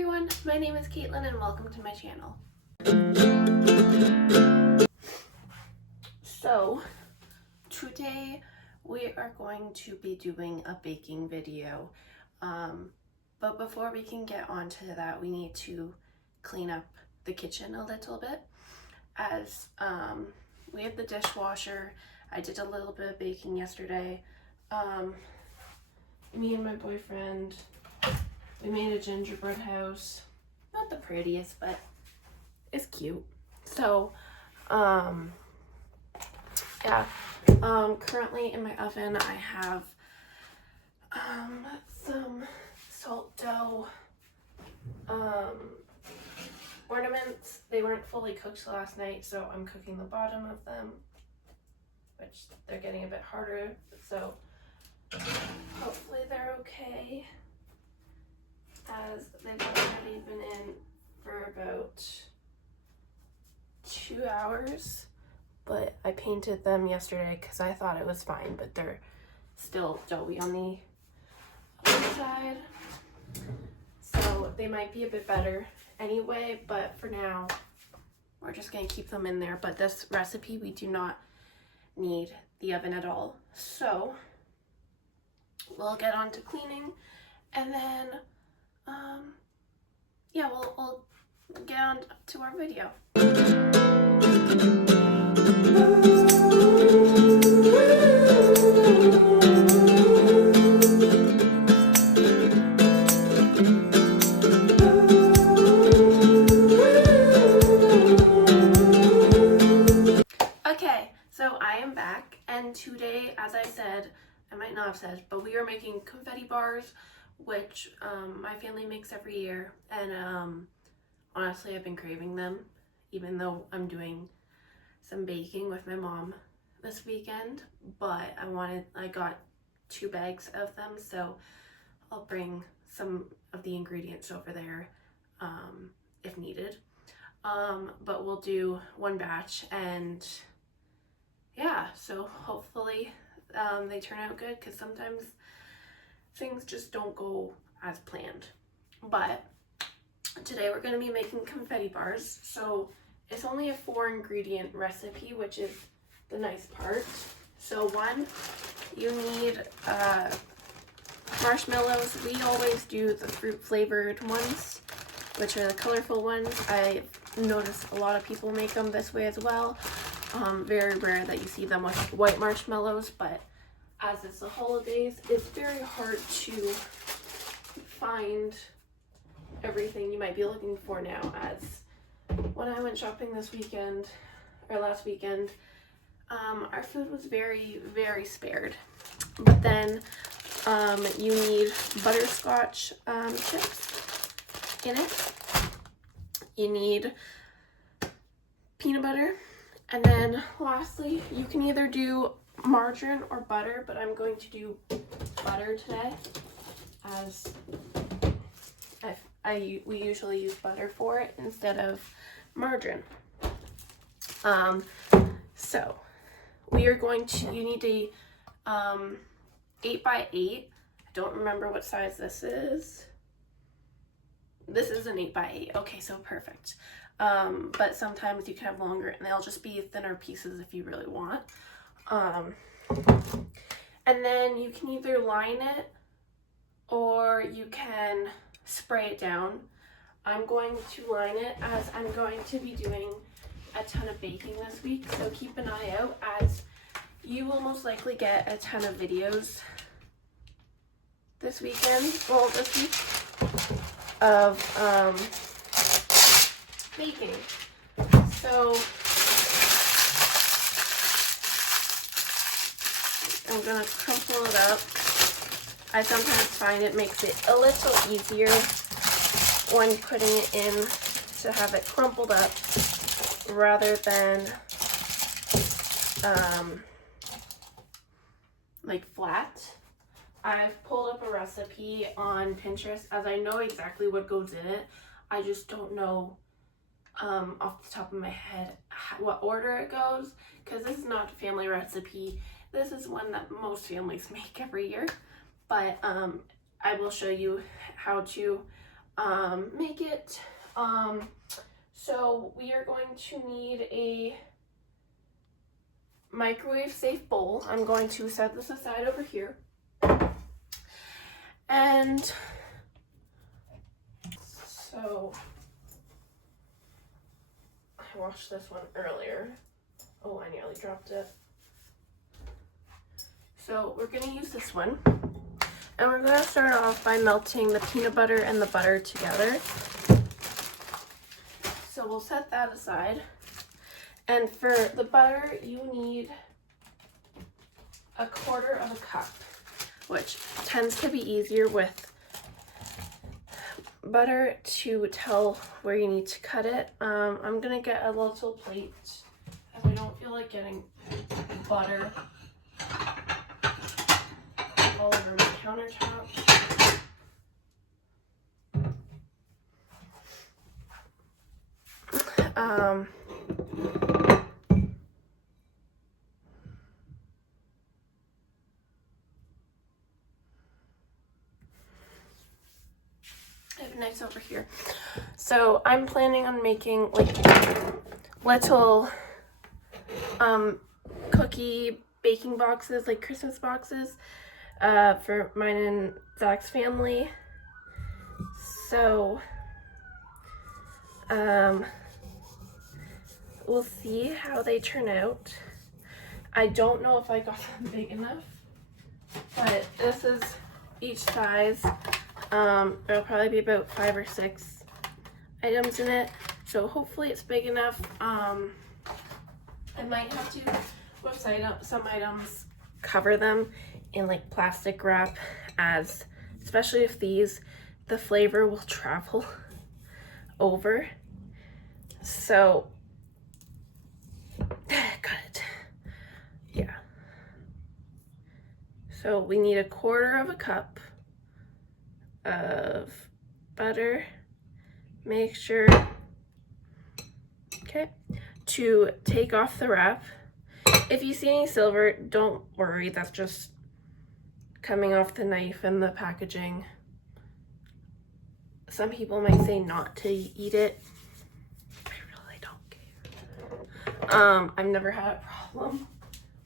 everyone, my name is Caitlin and welcome to my channel. So, today we are going to be doing a baking video, but before we can get onto that, we need to clean up the kitchen a little bit, as we have the dishwasher. I did a little bit of baking yesterday. Me and my boyfriend, we made a gingerbread house. Not the prettiest, but it's cute. So, yeah. Currently in my oven, I have some salt dough ornaments. They weren't fully cooked last night, so I'm cooking the bottom of them, which they're getting a bit harder. So hopefully they're okay, as they've already been in for about 2 hours, but I painted them yesterday because I thought it was fine, but they're still doughy on the other side, so they might be a bit better anyway, but for now we're just going to keep them in there. But this recipe, we do not need the oven at all, so we'll get on to cleaning, and then yeah, we'll get on to our video. Okay, so I am back, and today, as I said, I might not have said, but we are making confetti bars, which my family makes every year, and honestly, I've been craving them, even though I'm doing some baking with my mom this weekend. But I got 2 bags of them, so I'll bring some of the ingredients over there if needed. But we'll do 1 batch, and yeah, so hopefully they turn out good, because sometimes things just don't go as planned. But today we're going to be making confetti bars. So it's only a 4-ingredient recipe, which is the nice part. So 1, you need marshmallows. We always do the fruit flavored ones, which are the colorful ones. I noticed a lot of people make them this way as well. Very rare that you see them with white marshmallows, but as it's the holidays, it's very hard to find everything you might be looking for now, as when I went shopping this weekend, or last weekend, our food was very, very spared. But then you need butterscotch chips in it. You need peanut butter. And then lastly, you can either do margarine or butter, but I'm going to do butter today, as we usually use butter for it instead of margarine. So we are going to, you need a 8 by 8. I don't remember what size this is. This is an 8 by 8. Okay, so perfect. But sometimes you can have longer, and they'll just be thinner pieces if you really want. And then you can either line it or you can spray it down. I'm going to line it, as I'm going to be doing a ton of baking this week, so keep an eye out, as you will most likely get a ton of videos this week, of baking. So I'm gonna crumple it up. I sometimes find it makes it a little easier when putting it in to have it crumpled up rather than like flat. I've pulled up a recipe on Pinterest, as I know exactly what goes in it. I just don't know off the top of my head what order it goes, because this is not a family recipe. This is one that most families make every year, but I will show you how to make it. So we are going to need a microwave safe bowl. I'm going to set this aside over here. And so I washed this one earlier. Oh, I nearly dropped it. So we're going to use this one. And we're going to start off by melting the peanut butter and the butter together. So we'll set that aside. And for the butter, you need 1/4 cup, which tends to be easier with butter to tell where you need to cut it. I'm going to get a little plate as I don't feel like getting butter all over my countertop. I have a knife over here. So I'm planning on making like little cookie baking boxes, like Christmas boxes, for mine and Zach's family. So we'll see how they turn out. I don't know if I got them big enough, but this is each size. There'll probably be about 5 or 6 items in it, so hopefully it's big enough. I might have to, with some items, cover them in like plastic wrap, as especially if the flavor will travel over. So got it. Yeah. So we need 1/4 cup of butter. Make sure, okay, to take off the wrap. If you see any silver, don't worry, that's just coming off the knife and the packaging. Some people might say not to eat it. I really don't care. I've never had a problem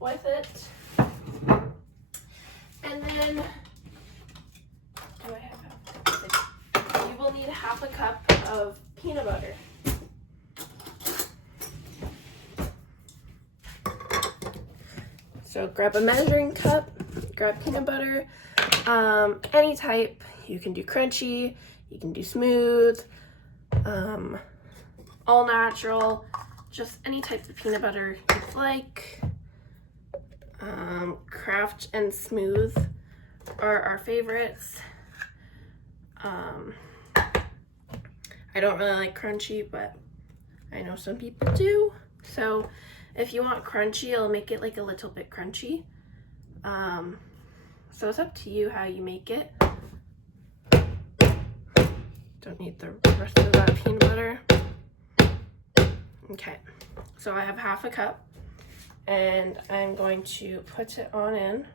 with it. And then, do I have half? You will need 1/2 cup of peanut butter. So grab a measuring cup, grab peanut butter, any type. You can do crunchy, you can do smooth, all natural, just any type of peanut butter you'd like. Craft and smooth are our favorites. I don't really like crunchy, but I know some people do. So if you want crunchy, I'll make it like a little bit crunchy. So it's up to you how you make it. Don't need the rest of that peanut butter. Okay, so I have 1/2 cup, and I'm going to put it on in.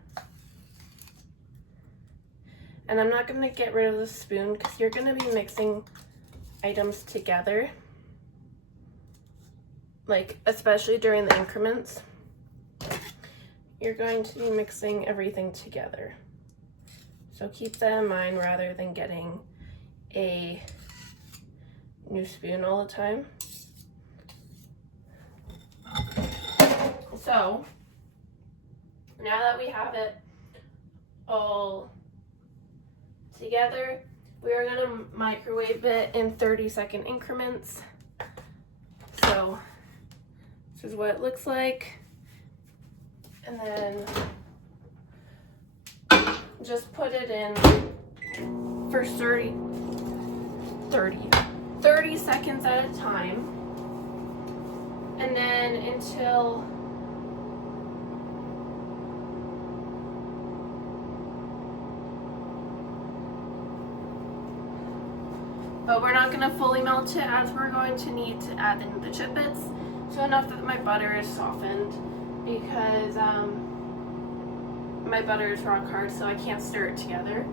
And I'm not going to get rid of the spoon because you're going to be mixing items together, like especially during the increments. You're going to be mixing everything together. So keep that in mind rather than getting a new spoon all the time. So now that we have it all together, we are going to microwave it in 30-second increments. So this is what it looks like. And then just put it in for 30 seconds at a time. And then until but we're not going to fully melt it, as we're going to need to add in the chip bits. So enough that my butter is softened, because my butter is rock hard, so I can't stir it together.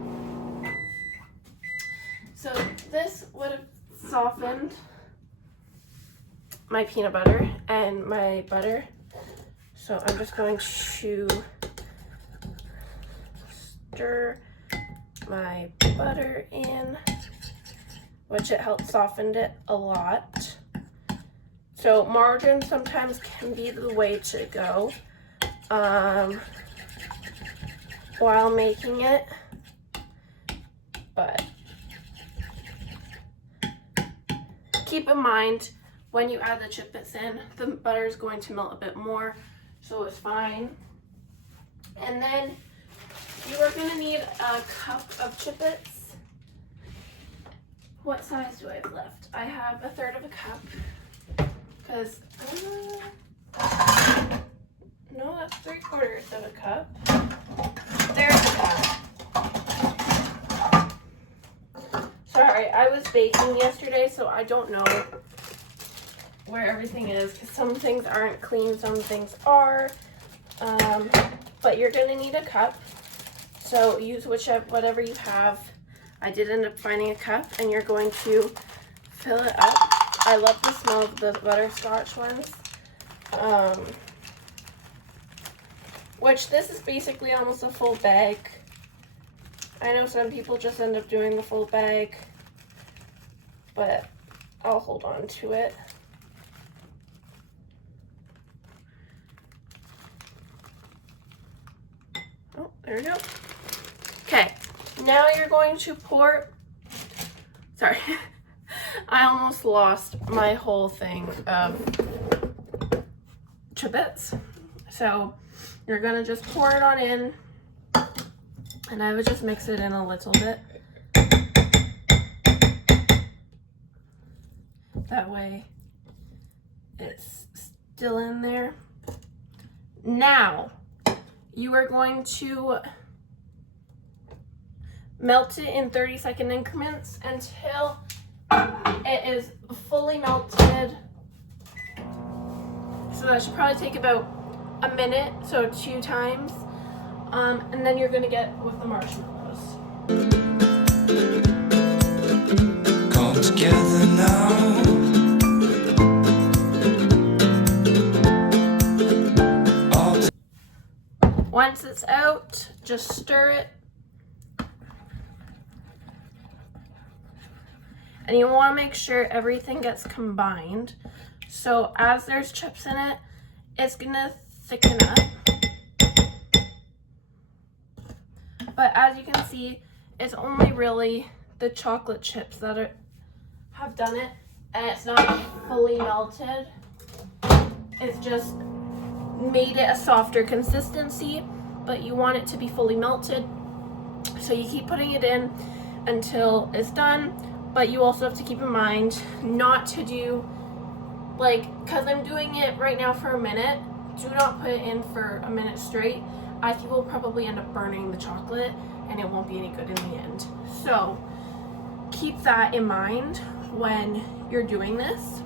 So this would have softened my peanut butter and my butter. So I'm just going to stir my butter in, which it helps soften it a lot. So margarine sometimes can be the way to go while making it, but keep in mind when you add the chip bits in, the butter is going to melt a bit more, so it's fine. And then you are going to need a cup of chip bits. What size do I have left? I have 1/3 of a cup, because no, that's 3/4 of a cup. There's a cup. Sorry, I was baking yesterday, so I don't know where everything is, because some things aren't clean, some things are. But you're gonna need a cup, so use whatever you have. I did end up finding a cup, and you're going to fill it up. I love the smell of the butterscotch ones. Which this is basically almost a full bag. I know some people just end up doing the full bag, but I'll hold on to it. Oh, there we go. Okay, now you're going to pour, sorry, I almost lost my whole thing of chip bits. So you're gonna just pour it on in, and I would just mix it in a little bit. That way it's still in there. Now you are going to melt it in 30-second increments until it is fully melted. So that should probably take about a minute, so 2 times. And then you're gonna get with the marshmallows. Come together now. Once it's out, just stir it. And you want to make sure everything gets combined. So as there's chips in it, it's gonna thicken up. But as you can see, it's only really the chocolate chips that have done it, and it's not fully melted. It's just made it a softer consistency, but you want it to be fully melted. So you keep putting it in until it's done, but you also have to keep in mind not to do, like, because I'm doing it right now for a minute, do not put it in for a minute straight. I think we'll probably end up burning the chocolate and it won't be any good in the end. So keep that in mind when you're doing this.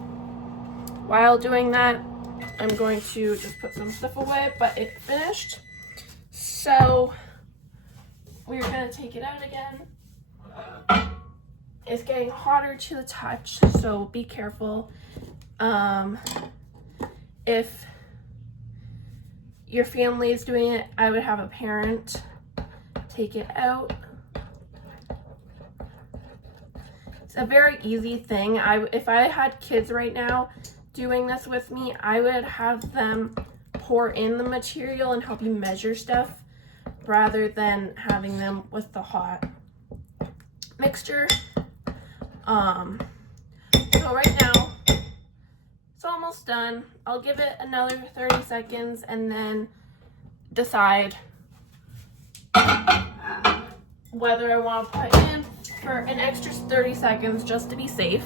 While doing that, I'm going to just put some stuff away, but it's finished. So we're gonna take it out again. It's getting hotter to the touch, so be careful. If your family is doing it, I would have a parent take it out. It's a very easy thing. If I had kids right now doing this with me, I would have them pour in the material and help you measure stuff rather than having them with the hot mixture. So right now it's almost done. I'll give it another 30 seconds and then decide whether I want to put in for an extra 30 seconds just to be safe.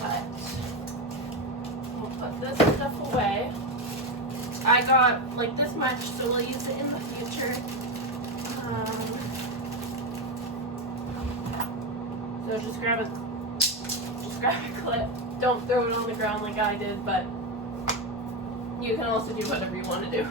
But we'll put this stuff away. I got like this much, so we'll use it in the future. So just grab a clip. Don't throw it on the ground like I did, but you can also do whatever you want to do.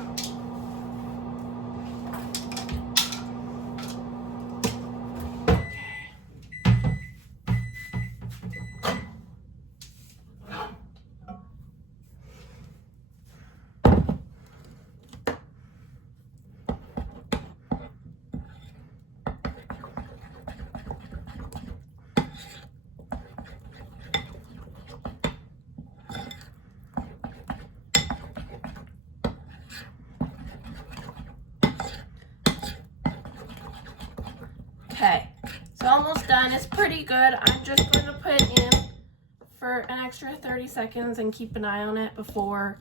it's pretty good. I'm just going to put it in for an extra 30 seconds and keep an eye on it before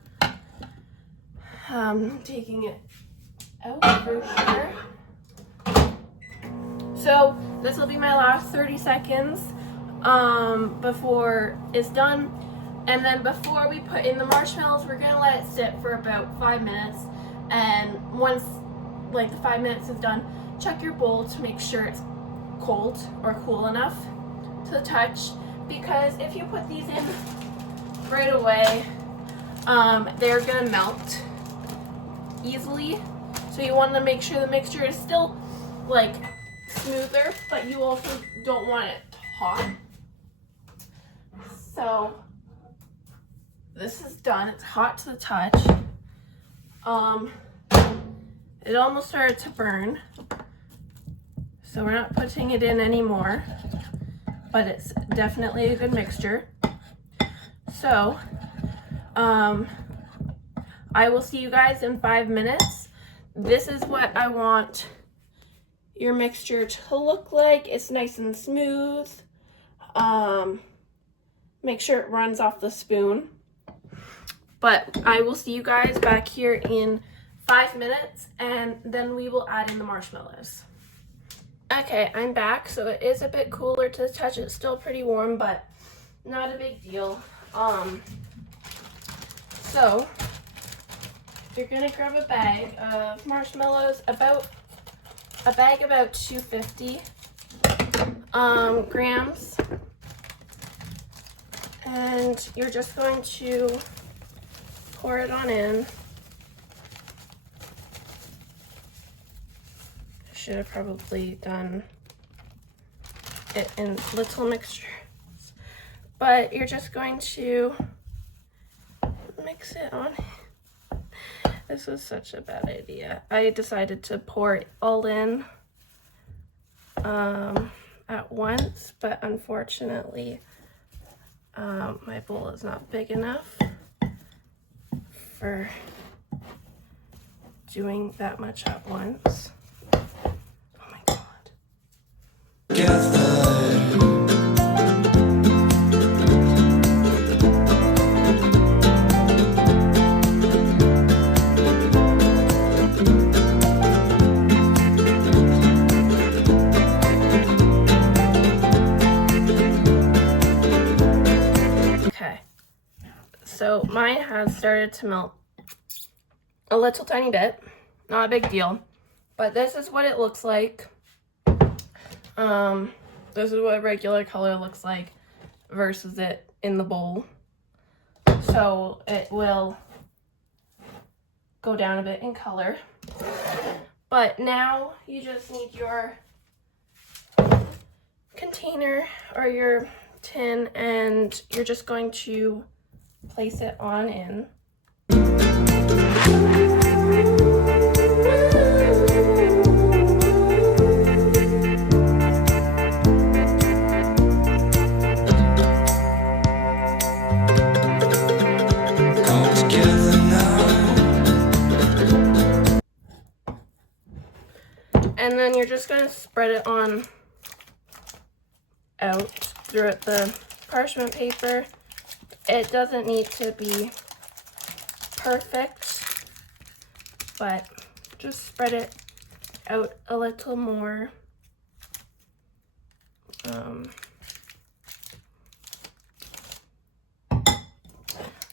taking it out for sure. So this will be my last 30 seconds before it's done. And then before we put in the marshmallows, we're gonna let it sit for about 5 minutes. And once like the 5 minutes is done, check your bowl to make sure it's cold or cool enough to touch. Because if you put these in right away, they're gonna melt easily. So you want to make sure the mixture is still like smoother, but you also don't want it hot. So this is done. It's hot to the touch. It almost started to burn, so we're not putting it in anymore, but it's definitely a good mixture. So I will see you guys in 5 minutes. This is what I want your mixture to look like. It's nice and smooth. Make sure it runs off the spoon. But I will see you guys back here in 5 minutes, and then we will add in the marshmallows. Okay, I'm back. So it is a bit cooler to the touch. It's still pretty warm, but not a big deal. So you're gonna grab a bag of marshmallows, about 250 grams, and you're just going to pour it on in. I should have probably done it in little mixtures, but you're just going to mix it on. This was such a bad idea. I decided to pour it all in at once, but unfortunately my bowl is not big enough for doing that much at once. Oh my god. Okay, so mine has started to melt a little tiny bit, not a big deal, but this is what it looks like. This is what regular color looks like versus it in the bowl. So it will go down a bit in color. But now you just need your container or your tin, and you're just going to place it on in. And then you're just going to spread it on out through the parchment paper. It doesn't need to be perfect, but just spread it out a little more.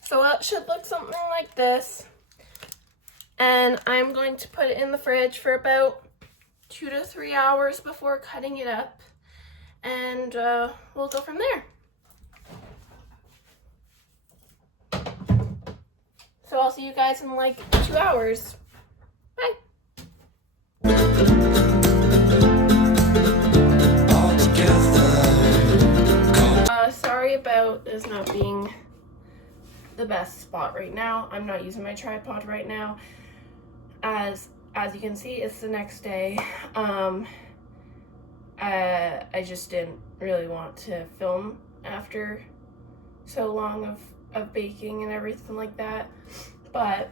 So it should look something like this. And I'm going to put it in the fridge for about 2 to 3 hours before cutting it up, and we'll go from there. So I'll see you guys in like 2 hours. Bye. Sorry about this not being the best spot right now. I'm not using my tripod right now. As you can see, it's the next day. I just didn't really want to film after so long of baking and everything like that, but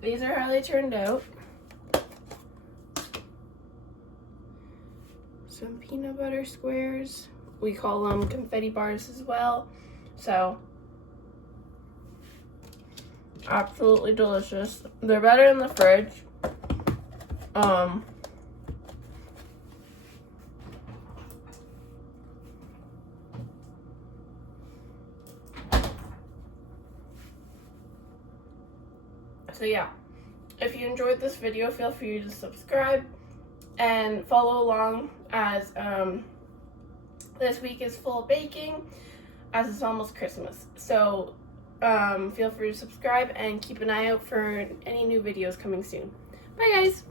these are how they turned out. Some peanut butter squares. We call them confetti bars as well. So, absolutely delicious. They're better in the fridge. So yeah, if you enjoyed this video, feel free to subscribe and follow along as this week is full of baking as it's almost Christmas. So feel free to subscribe and keep an eye out for any new videos coming soon. Bye guys!